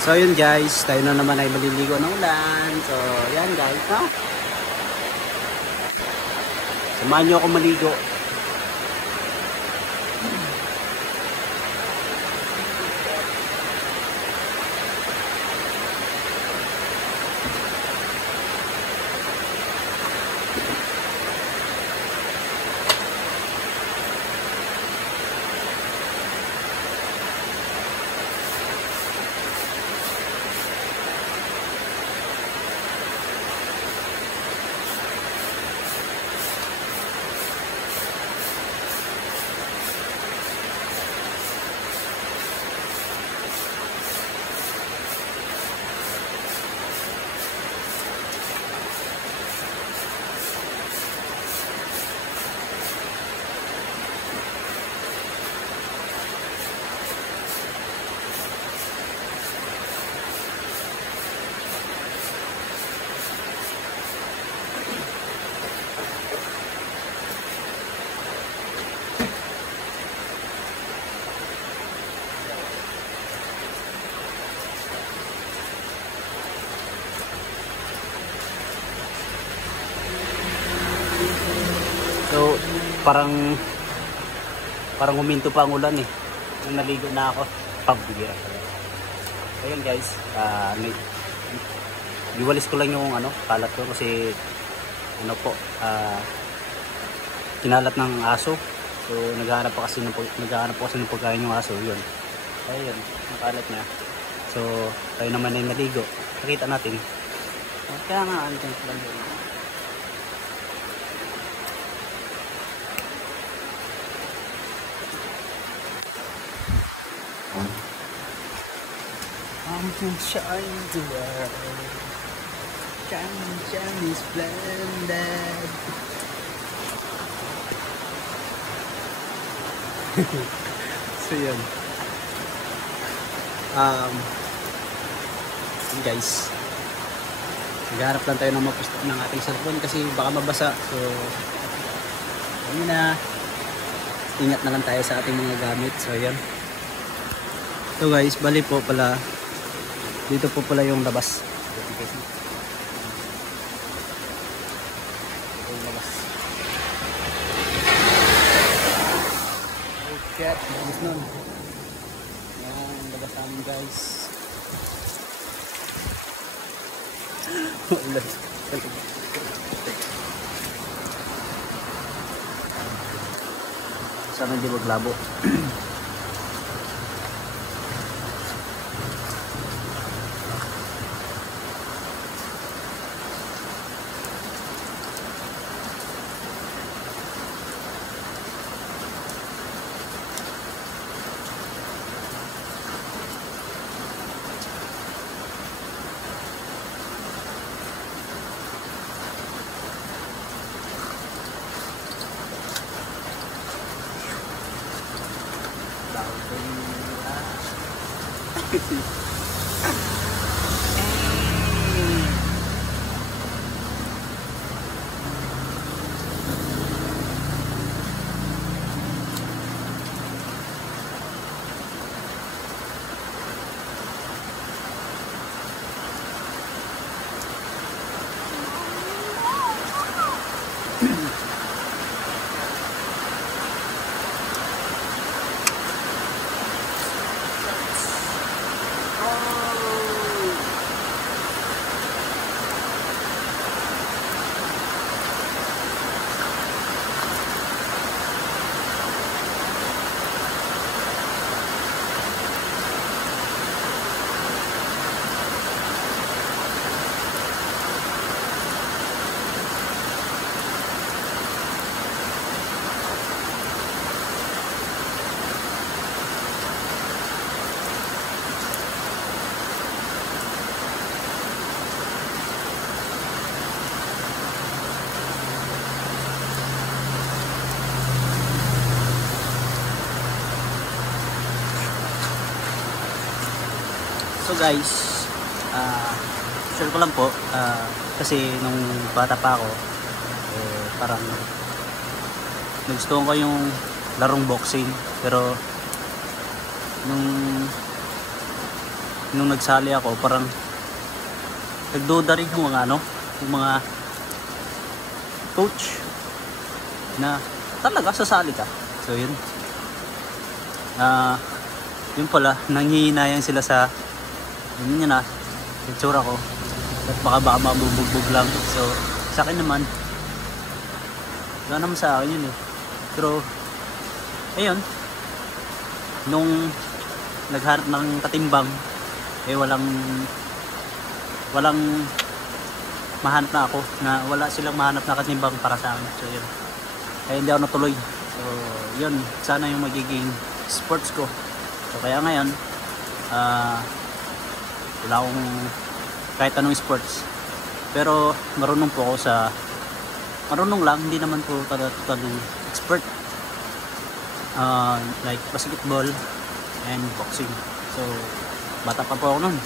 So yun guys, tayo na naman ay maliligo ng ulan. So yan guys, ha? Samahan nyo ako maligo. So, parang huminto pa ang ulan eh. Nung naligo na ako, pagbira. Ayun guys, iwalis ko lang yung kalat ko kasi kinalat ng aso. So, naghahanap pa kasi ng pagkain yung aso, yun. Ayun, yung kalat niya. So, tayo naman ay naligo. Nakita natin. Kaya nga, lang yun. Can shine the world. Shine is splendid. So yun. Guys, naghahanap lang tayo ng mapustok ng ating cellphone kasi baka mabasa. So yun na. Ingat na lang tayo sa ating mga gamit. So yan. So guys, bali po pala dito po pala yung labas. Yung labas. Okay, labas nun. Yan, labas namin guys. Sana hindi maglabo. So guys, share ko lang po kasi nung bata pa ako parang nagustuhan ko yung larong boxing, pero nung nung nagsali ako, parang nagduda rin yung mga yung mga coach na talaga sasali ka. So yun. Yun pala, nanghihinayan sila sa yun na, itsura ko. At baka mabubugbog lang. So, sa akin naman, wala naman sa akin yun eh. Pero, ayun, nung naghanap ng katimbang, walang mahanap na ako, na wala silang mahanap na katimbang para sa akin. So, yun. Kaya hindi ako natuloy. So, yun, sana yung magiging sports ko. So, kaya ngayon, wala akong kahit anong sports. Pero marunong po ako marunong lang, hindi naman po totally expert. Like basketball and boxing. So bata pa po ako nun,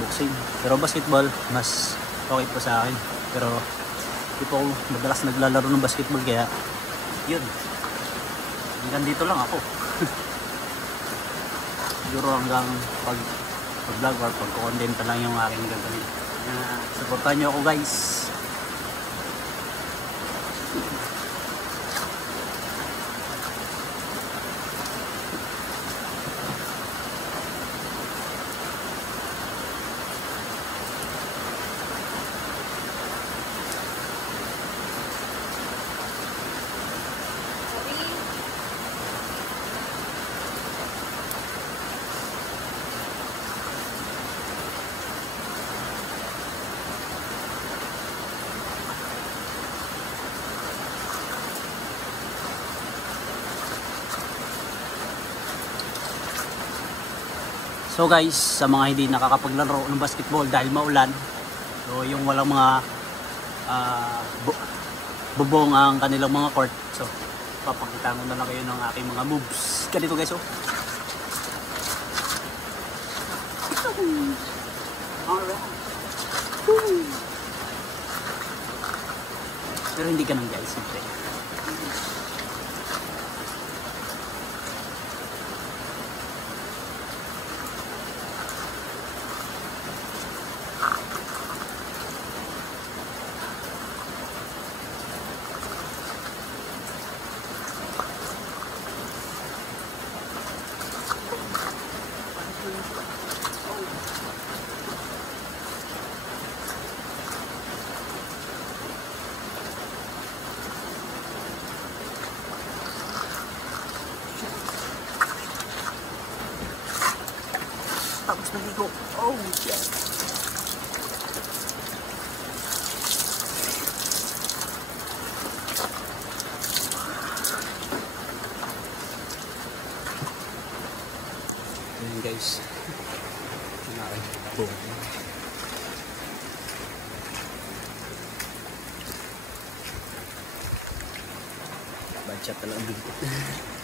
boxing. Pero basketball mas okay po sa akin. Pero hindi po ako madalas naglalaro ng basketball, kaya yun, hanggang dito lang ako. Siguro hanggang pag-vlog or pag-content lang yung aking gagawin. Supportan nyo ako, guys. So guys, sa mga hindi nakakapaglaro ng basketball dahil maulan, so yung walang mga bubong ang kanilang mga court, so papakita ko na lang kayo ng aking mga moves. Ganito guys, oh. Alright. Pero hindi ganun guys, siyempre. Tapos naligo. Oh, yes. Ayan guys. Boom. Bad shot talaga dito.